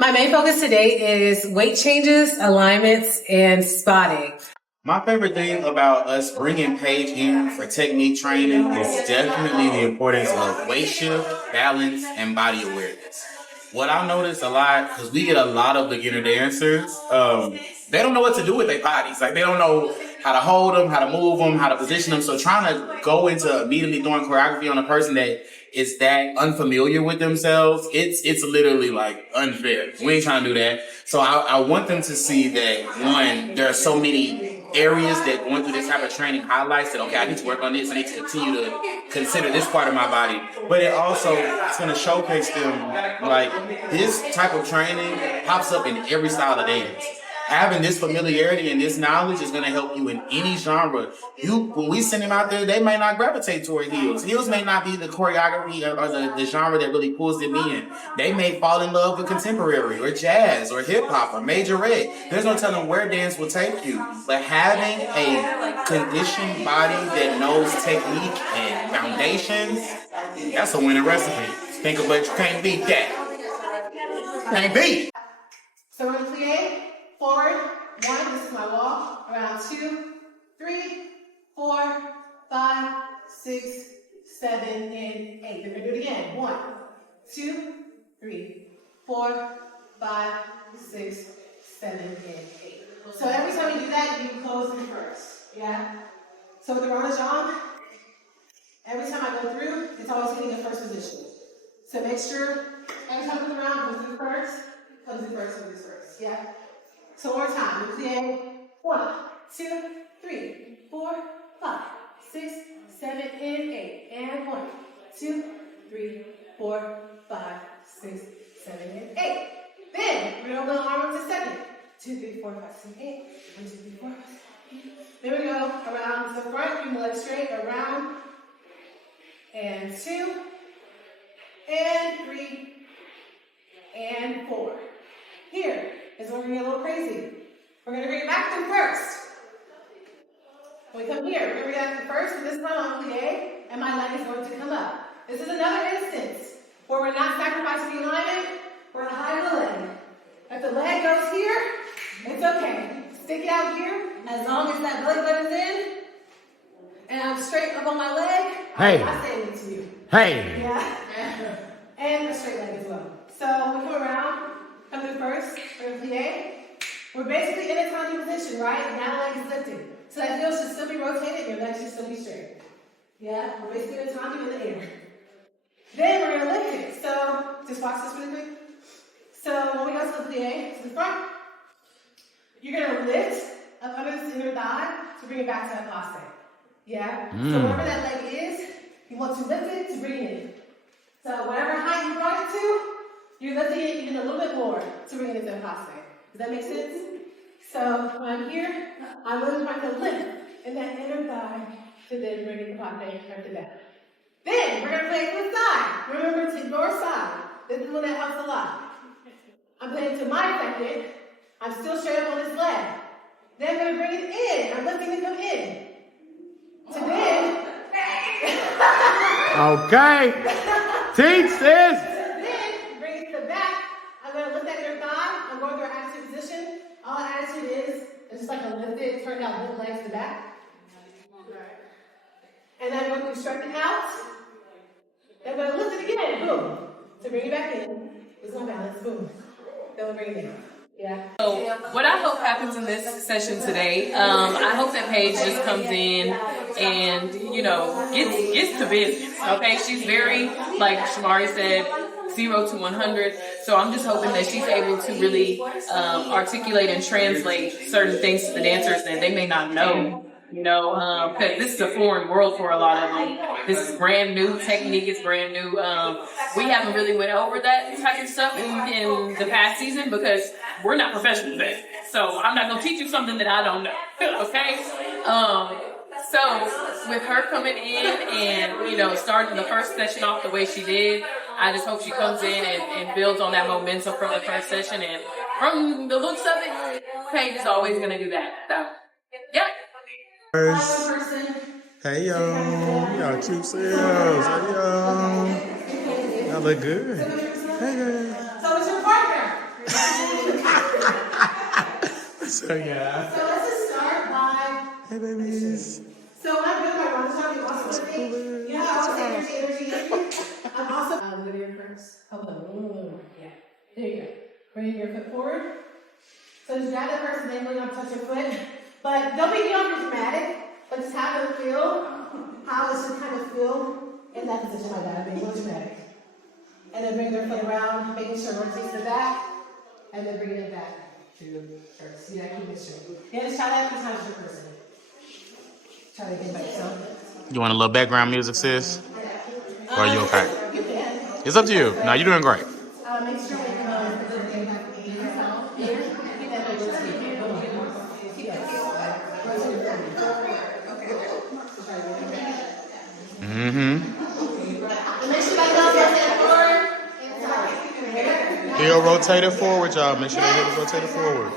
My main focus today is weight changes, alignments, and spotting. My favorite thing about us bringing Paige in for technique training is definitely the importance of weight shift, balance, and body awareness. What I notice a lot, because we get a lot of beginner dancers, they don't know what to do with their bodies. Like, they don't know how to hold them, how to move them, how to position them. So trying to go into immediately throwing choreography on a person that is that unfamiliar with themselves, it's literally like unfair. We ain't trying to do that. So I want them to see that, one, there are so many areas that going through this type of training highlights that, okay, I need to work on this. I need to continue to consider this part of my body. But it also, it's going to showcase them, like, this type of training pops up in every style of dance. Having this familiarity and this knowledge is going to help you in any genre. When we send them out there, they may not gravitate toward heels. Heels may not be the choreography or the genre that really pulls them in. They may fall in love with contemporary or jazz or hip hop or majorette. There's no telling where dance will take you. But having a conditioned body that knows technique and foundations, that's a winning recipe. Think of it, you can't beat that. Can't beat. So we're going to plie. Forward, 1, this is my wall, around 2, 3, 4, 5, 6, 7, and 8. Then we're going to do it again. 1, 2, 3, 4, 5, 6, 7, and 8. So every time you do that, you close in first. Yeah? So with the Ramajam, every time I go through, it's always getting a first position. So make sure every time I come around, comes in first, comes in first, comes in first. Yeah? So one more time, we plie 1, 2, 3, 4, 5, 6, 7, and 8. And 1, 2, 3, 4, 5, 6, 7, and 8. Then we're going to go arm up to second. 2, 3, 4, 5, 6, 8. 1, 2, 3, 4, 5, 6, 8. Then we go around the front, bring the legs straight, around, and 2, and 3, and 4. Here is where we're going to get a little crazy. We're going to bring it back to first. When we come here, we're going to bring it back to first, and this time on plie, and my leg is going to come up. This is another instance where we're not sacrificing the alignment, we're going to hide the leg. If the leg goes here, it's okay. Stick it out here, as long as that belly button's in, and I'm straight up on my leg, I'm not saying it to you. Hey! Yeah. And a straight leg as well. So we come around, come through first, we're going to plie. We're basically in a tiny position, right? And now the leg is lifted. So that heel should still be rotated and your leg should still be straight. Yeah? We're basically in a tiny in the air. Then we're going to lift it. So just watch this really quick. So when we go to the plie, to the front, you're going to lift up under this inner thigh to bring it back to that plie. Yeah? So wherever that leg is, you want to lift it to bring it in. So whatever height you brought it to, you're lifting it even a little bit more to bring it into the plie. Does that make sense? So when I'm here, I'm really trying to lift in that inner thigh to then bring it to plie right to that. Then we're going to play with side. Remember, to your side. This is one that helps a lot. I'm playing to my second. I'm still straight up on this leg. Then I'm going to bring it in. I'm lifting to come in. To then. Okay. Teach this. Then bring it to the back. I'm going to lift that inner thigh. I'm going through an attitude position. All attitude is just like a lifted, turned out both legs to back. And then I'm going to straighten out. Then I'm going to lift it again. Boom. To bring it back in. It's on balance. Boom. Then we'll bring it in. Yeah. So what I hope happens in this session today, I hope that Paige just comes in and, gets to business, okay? She's very, like Shamari said, 0 to 100. So I'm just hoping that she's able to really articulate and translate certain things to the dancers that they may not know. Because this is a foreign world for a lot of them. This is brand new. Technique is brand new. We haven't really went over that type of stuff in the past season because we're not professionals at it. So I'm not going to teach you something that I don't know. Okay? So with her coming in and, starting the first session off the way she did, I just hope she comes in and builds on that momentum from the first session. And from the looks of it, Paige is always going to do that. So, yeah. Hey y'all cute selves. Hey y'all look good. Hey. So it's your partner. Yeah. So let's just start by. Hey, babies. So when I'm doing my run shot, you also with me. You know, I always take your energy. I'm also. Go to your first. Hold on. Yeah. There you go. Bring your foot forward. So just grab that first, and then we're gonna touch your foot. But don't be beyond dramatic. But just have them feel how it should kind of feel in that position like that. Being real dramatic. And then bring their foot around, making sure it rotates the back, and then bringing it back to first. Yeah, keep it straight. Yeah, just try that 3 times per person. Try to get back. So. You want a little background music, sis? Or are you okay? It's up to you. No, you're doing great. Make sure we Heel rotated forward, y'all. Make sure that heel is rotated forward.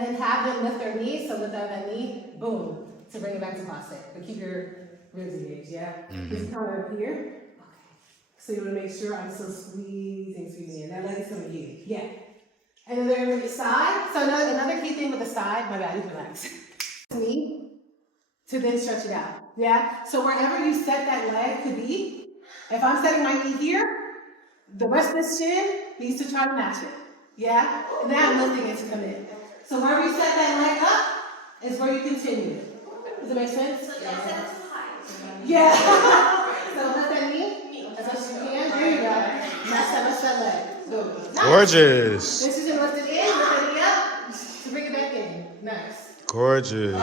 and then have them lift their knees, so lift out that knee, boom, to bring it back to plastic. But keep your ribs engaged, yeah? Just kind of here. Okay. So you want to make sure I'm still squeezing. That leg is going to be, yeah. And then they're going to be side. So another key thing with the side, my bad, you relax. Knee, to then stretch it out, yeah? So wherever you set that leg to be, if I'm setting my knee here, the rest of the shin needs to try to match it, yeah? And then I'm lifting it to come in. So wherever you set that leg up is where you continue. Does it make sense? So don't set it too high. Yeah. So lift that knee as much as you can. There you go. Match that leg. Boom. Nice. Gorgeous. Then you can lift it in, lift it up to bring it back in. Nice. Gorgeous.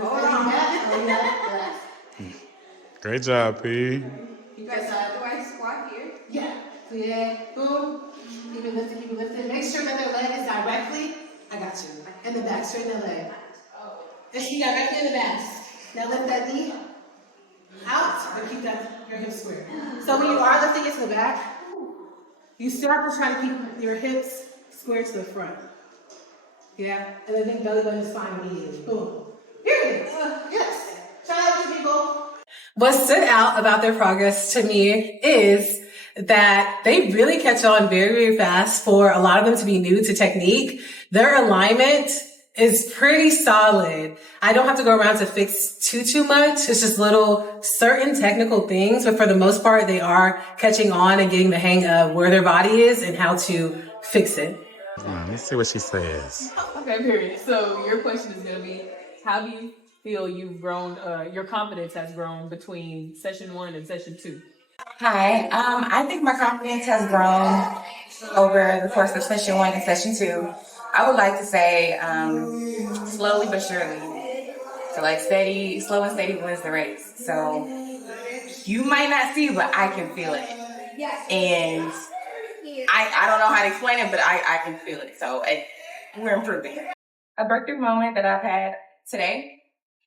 Hold on. Great job, P. You guys, do I squat here? Yeah. So yeah. Boom. Keep it lifted. Make sure that their leg is directly, I got you, in the back, straighten the leg. It should be directly in the back. Now lift that knee out, and keep your hips square. So when you are lifting it to the back, you still have to try to keep your hips square to the front. Yeah? And then think belly button is fine immediately. Boom. Period. Yes. Try that with people. What stood out about their progress to me is that they really catch on very, very fast. For a lot of them to be new to technique, their alignment is pretty solid. I don't have to go around to fix too much. It's just little certain technical things, but for the most part, they are catching on and getting the hang of where their body is and how to fix it. Let's see what she says. Okay, period. So your question is going to be, how do you feel you've grown, your confidence has grown between session 1 and session 2? Hi, I think my confidence has grown over the course of session 1 and session 2. I would like to say slowly but surely. So like slow and steady wins the race. So you might not see, but I can feel it. And I don't know how to explain it, but I can feel it. So we're improving. A breakthrough moment that I've had today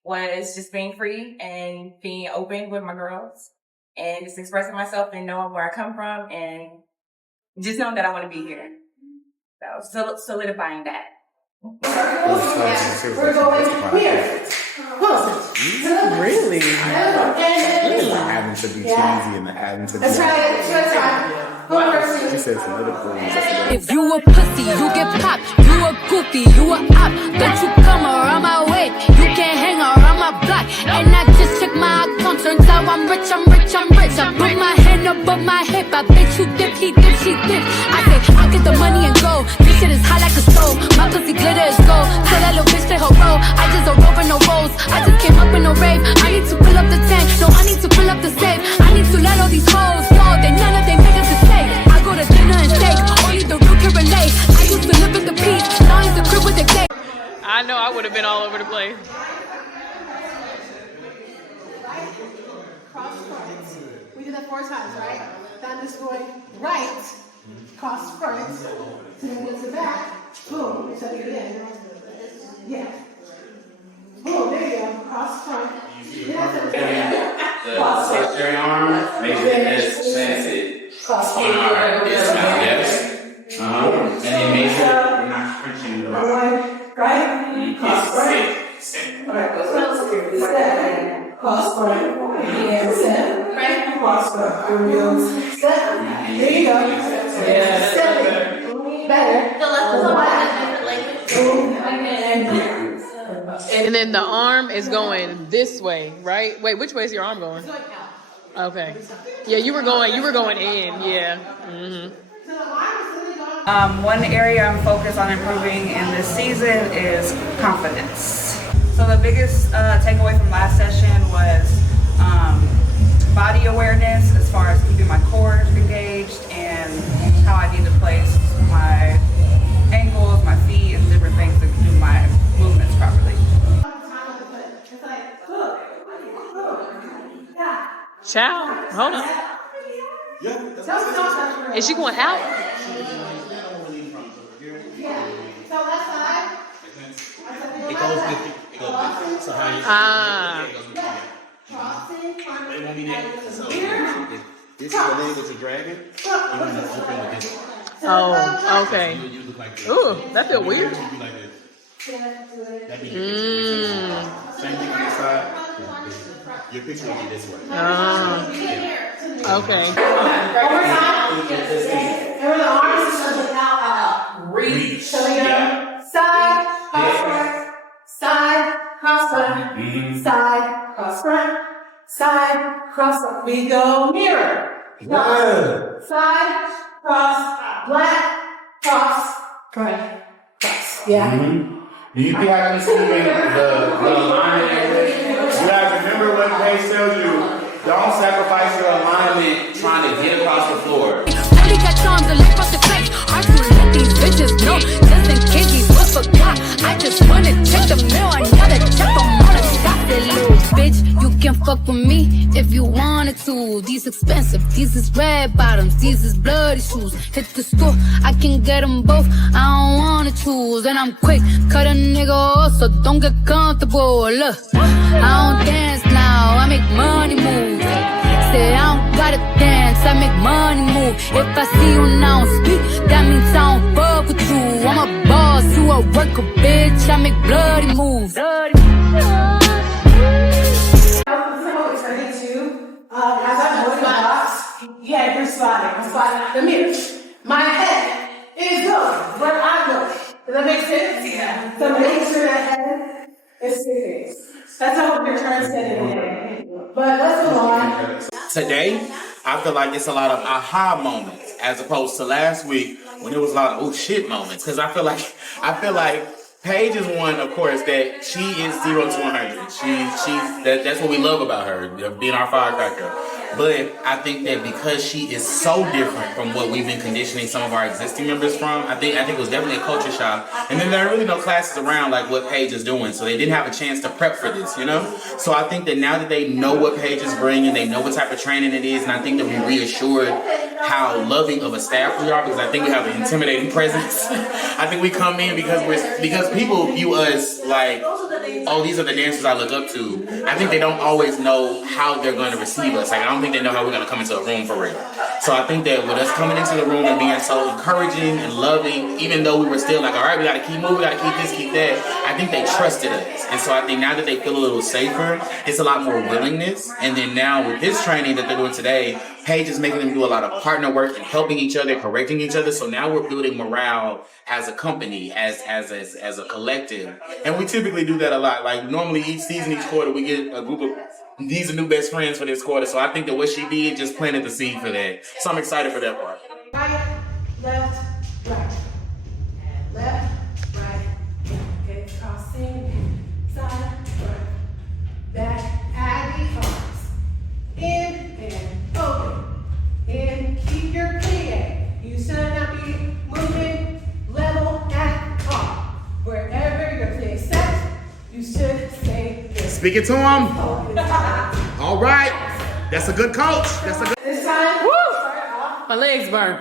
was just being free and being open with my girls. And just expressing myself and knowing where I come from and just knowing that I want to be here. So solidifying that. We're going here. Really? Having to be cheesy and having to be. Let's try it. She said solidified. If you a pussy, you get popped. You a goofy, you a op. Don't you come around my way. You can't hang around my block. And I just check my account. Turns out I'm rich. I put my hand above my hip. I bet you dip, he dip, she dip. I say, I'll get the money and go. This shit is hot like a stove. My pussy glitter is gold. Tell that little bitch play her role. I just a rover, no rolls. I just came up in a rave. I need to fill up the tank. No, I need to fill up the safe. I need to let all these hoes know that none of them niggas is safe. I go to dinner and steak. Only the real can relate. I used to live in the peace. Now it's the crib with the cake. I know I would have been all over the place. Cross. We did that 4 times, right? Then just going right, cross front, then go to the back, boom, tuck it in. Yeah. Boom, there you go, cross front. Then I tuck it in. The secondary arm, make sure it's planted on our dismount, yes. And then make sure we're not crunching the rock. Right? Cross front. Alright, step, cross front, and step, right? Cross front, real step. There you go. Yeah. Step it. Better. The left is on my Boom, and And then the arm is going this way, right? Wait, which way is your arm going? Okay. Yeah, you were going in. Yeah. Mm-hmm. One area I'm focused on improving in this season is confidence. So the biggest takeaway from last session was body awareness as far as keeping my core engaged and how I need to place my ankles, my feet, and different things to do my movements properly. Ciao. Hold on. Is she going out? Ah. They won't be there. So this is the leg with the dragon. You want to open with this. Oh, okay. You look like this. Ooh, that feel weird. Be like this. That'd be your picture. Same thing on this side. Your picture will be this way. Okay. Over time. Remember the arms is something out. Reach. So we go side, cross front, side, cross front, side, cross front, side, cross front. We go mirror. Side, cross, black, cross, front, cross. Yeah. Do you think I can see the alignment? You guys remember what Paige tells you? Don't sacrifice your alignment trying to get across the floor. Only got charms to lift up the face. Hard to let these bitches know. Just in case these was forgot. I just wanna check the mail. Another check on all the stuff they lose. Bitch, you can fuck with me if you wanted to. These expensive, these is red bottoms, these is bloody shoes. Hit the store, I can get them both. I don't wanna choose. And I'm quick, cut a nigga off, so don't get comfortable. Look, I don't dance now, I make money move. Say I don't gotta dance, I make money move. If I see you now speak, that means I don't fuck with you. I'm a boss, you a worker, bitch. I make bloody moves. As I'm holding the box, yeah, you're spotting. I'm spotting the mirror. My head is going where I'm going. Does that make sense? Yeah. So make sure that head is serious. That's how we're trying to set it in. But let's move on. Today, I feel like it's a lot of aha moments as opposed to last week when it was a lot of oh shit moments. Because I feel like Paige is one, of course, that she is 0 to 100. That's what we love about her, being our firecracker. But I think that because she is so different from what we've been conditioning some of our existing members from, I think it was definitely a culture shock. And then there are really no classes around like what Paige is doing, so they didn't have a chance to prep for this, you know? So I think that now that they know what Paige is bringing, they know what type of training it is, and I think that we reassured how loving of a staff we are, because I think we have an intimidating presence. I think we come in because people view us like, oh, these are the dancers I look up to. I think they don't always know how they're going to receive us. Like, I don't think they know how we're going to come into a room for real. So I think that with us coming into the room and being so encouraging and loving, even though we were still like, all right, we got to keep moving, we got to keep this, keep that, I think they trusted us. And so I think now that they feel a little safer, it's a lot more willingness. And then now with this training that they're doing today, Paige is making them do a lot of partner work and helping each other, correcting each other. So now we're building morale as a company, as a collective. And we typically do that a lot. Like normally each season, each quarter, we get a group of these are new best friends for this quarter. So I think that what she did just planted the seed for that. So I'm excited for that part. Right, left, right. Left, right. Okay, crossing, side, right. Back, add the arms. In and open. And keep your plie. You should not be moving level at all. Wherever your plie set, you should stay there. Speak it to him. All right. That's a good coach. This time, My legs burn.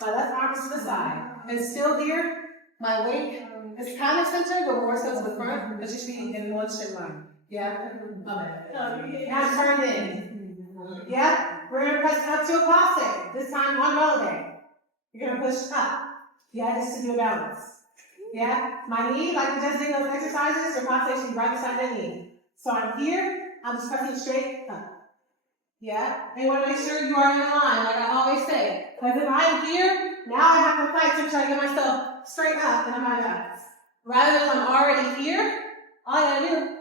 My left arm is to the side. And still here, my weight is kind of centered, but more so to the front, because you should be in one straight line. Yeah? Okay. Now turn in. Yeah? We're going to press up to a pause. This time, one elevate. You're going to push up. Yeah, just to do a balance. Yeah? My knee, like we just did those exercises, your pause should be right beside that knee. So I'm here, I'm just pressing straight up. Yeah? And you want to make sure you are in line, like I always say. Because if I'm here, now I have to fight to try to get myself straight up and on my balance. Rather than I'm already here, all I gotta do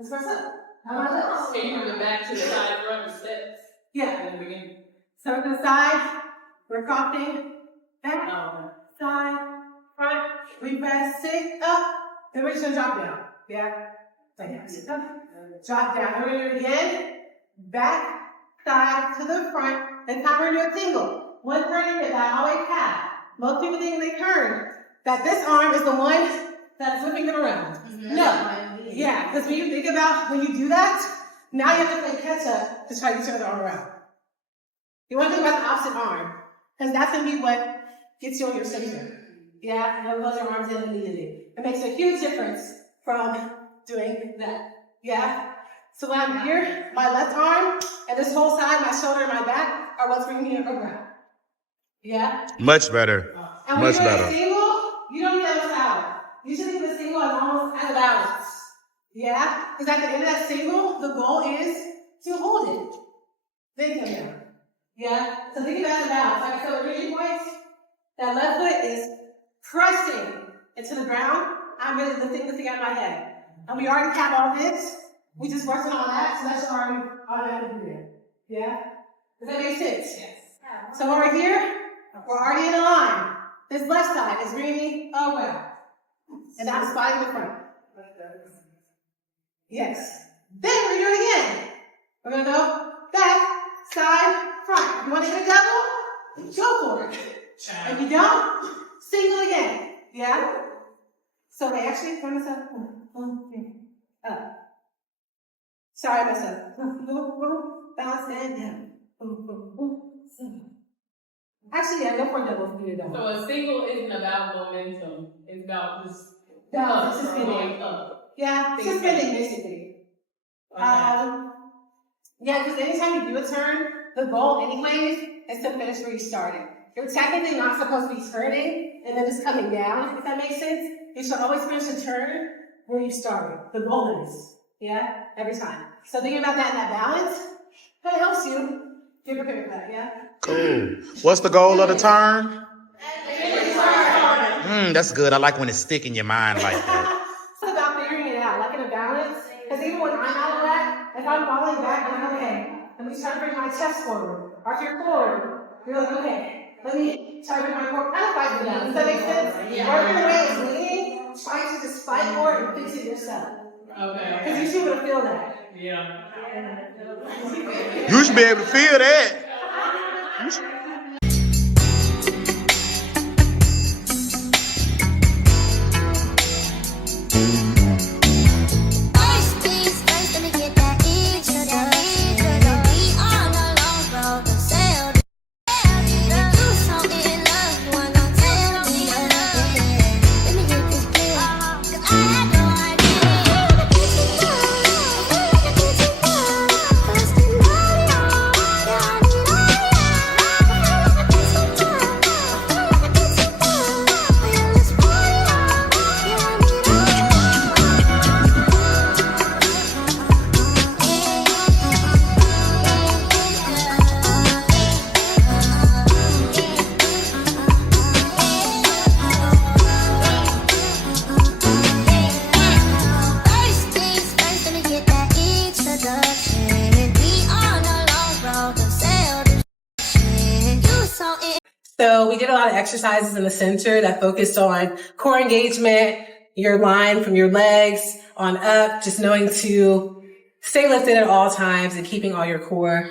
is press up. How about that? Can you bring it back to the side front steps? Yeah. In the beginning. So to the side, we're coughing. Back, side, front. We press it up. Then we're just gonna drop down. Yeah? Like that. Drop down. And we're gonna do it again. Back, side to the front. This time we're gonna do a single. One turning that I always have. Most people think when they turn that this arm is the one that's whipping them around. No. Yeah, because when you think about when you do that, now you have to play catch up to try to turn the arm around. You want to think about the opposite arm, because that's going to be what gets you on your center. Yeah, and close your arms in immediately. It makes a huge difference from doing that. Yeah? So when I'm here, my left arm and this whole side, my shoulder and my back are what's bringing me around. Yeah? Much better. And when Much you're better. a single, you don't need that much power. You should think of a single as almost out of balance. Yeah? Because at the end of that single, the goal is to hold it. Then come down. Yeah? So think about the balance. Like I said, with rigid points, that left foot is pressing into the ground. I'm really lifting the thing out of my head. And we already have all this. We just working on that, so that should already automatically be there. Yeah? Does that make sense? Yes. So when we're here, we're already in a line. This left side is bringing me around. And I'm spotting the front. Yes. Then we're going to do it again. We're going to go back, side, front. You want to hit a double? Go for it. If you don't, single again. Yeah? So wait, actually, turn this up. Up. Sorry, I messed up. Bounce and down. Actually, yeah, go for a double if you need a double. So a single isn't about momentum. It's about just Suspending. up. Suspending basically. Okay. Yeah, because anytime you do a turn, the goal anyways is to finish where you started. You're technically not supposed to be turning and then just coming down, if that makes sense. You should always finish a turn where you started. The goal is. Yeah? Every time. So thinking about that and that balance, that helps you get prepared for that, yeah? Cool. What's the goal of the turn? That's good. I like when it's stick in your mind like that. It's about figuring it out, like in a balance. Because even when I'm out of that, if I'm falling back, I'm like, okay, let me try to bring my chest forward. Or if you're forward, you're like, okay, let me try to bring my core kind of fight for that. Does that make sense? Working your way is leaning, trying to just fight for it and fix it yourself. Okay. Because you should be able to feel that. Yeah. You should be able to feel that. You should- So we did a lot of exercises in the center that focused on core engagement, your line from your legs on up, just knowing to stay lifted at all times and keeping all your core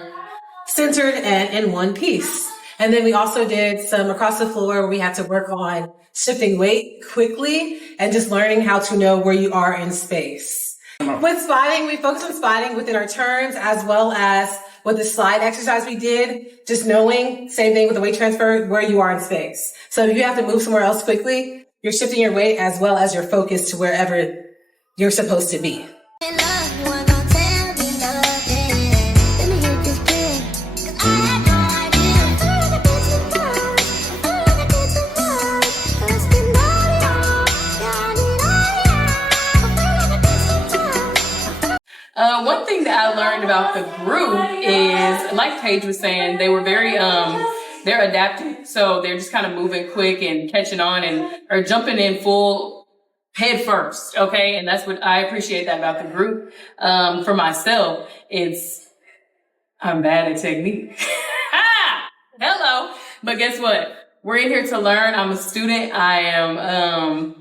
centered and in one piece. And then we also did some across the floor where we had to work on shifting weight quickly and just learning how to know where you are in space. With sliding, we focused on sliding within our turns as well as with the slide exercise we did, just knowing, same thing with the weight transfer, where you are in space. So if you have to move somewhere else quickly, you're shifting your weight as well as your focus to wherever you're supposed to be. One thing that I learned about the group is, like Paige was saying, they were very, they're adapting. So they're just kind of moving quick and catching on and or jumping in full head first. Okay. And that's what I appreciate that about the group. For myself, I'm bad at technique. Hello. But guess what? We're in here to learn. I'm a student. I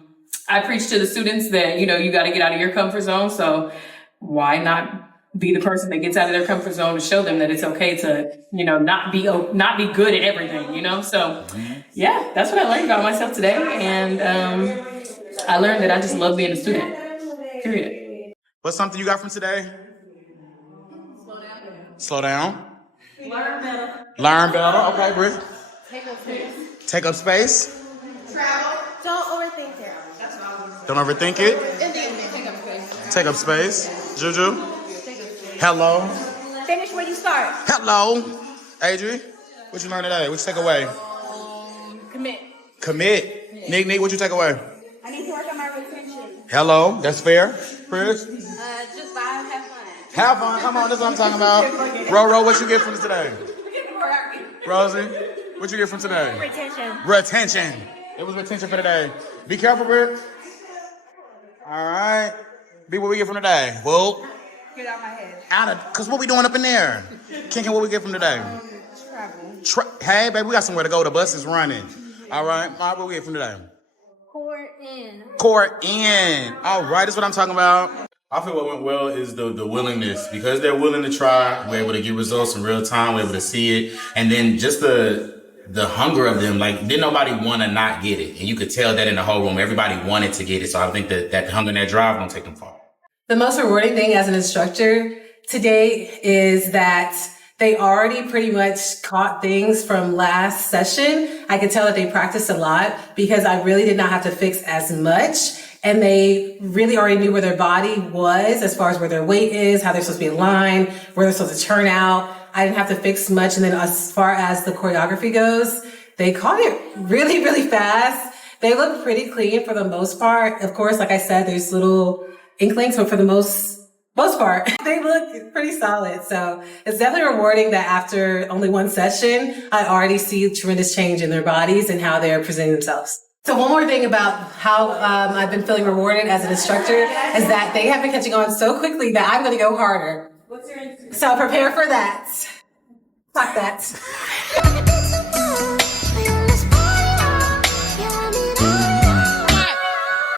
preach to the students that, you got to get out of your comfort zone. So why not be the person that gets out of their comfort zone to show them that it's okay to, not be good at everything, So yeah, that's what I learned about myself today. And, I learned that I just love being a student, period. What's something you got from today? Slow down. Learn better. Learn better. Okay, Britt. Take up space. Take up space. Travel. Don't overthink it. Don't overthink it. And then take up space. Take up space. Juju. Hello. Finish where you start. Hello. Adri, what you learn today? What you take away? Commit. Commit. Nick, what you take away? I need to work on my retention. Hello. That's fair. Chris. Just vibe, have fun. Have fun. Come on, that's what I'm talking about. Roro, what you get from today? Rosie, what you get from today? Retention. Retention. It was retention for today. Be careful, Britt. All right. B, what we get from today? Well, Get out my head. Cause what we doing up in there? Kinkin, what we get from today? Travel. Hey, baby, we got somewhere to go. The bus is running. All right. What we get from today? Core in. Core in. All right, that's what I'm talking about. I feel what went well is the willingness. Because they're willing to try, we're able to get results in real time, we're able to see it. And then just the hunger of them, like, didn't nobody want to not get it. And you could tell that in the whole room. Everybody wanted to get it. So I think that hunger and that drive won't take them far. The most rewarding thing as an instructor today is that they already pretty much caught things from last session. I could tell that they practiced a lot because I really did not have to fix as much. And they really already knew where their body was as far as where their weight is, how they're supposed to be aligned, where they're supposed to turn out. I didn't have to fix much. And then as far as the choreography goes, they caught it really, really fast. They look pretty clean for the most part. Of course, like I said, there's little inklings, but for the most part, they look pretty solid. So it's definitely rewarding that after only one session, I already see tremendous change in their bodies and how they're presenting themselves. So one more thing about how I've been feeling rewarded as an instructor is that they have been catching on so quickly that I'm going to go harder. So prepare for that. Fuck that.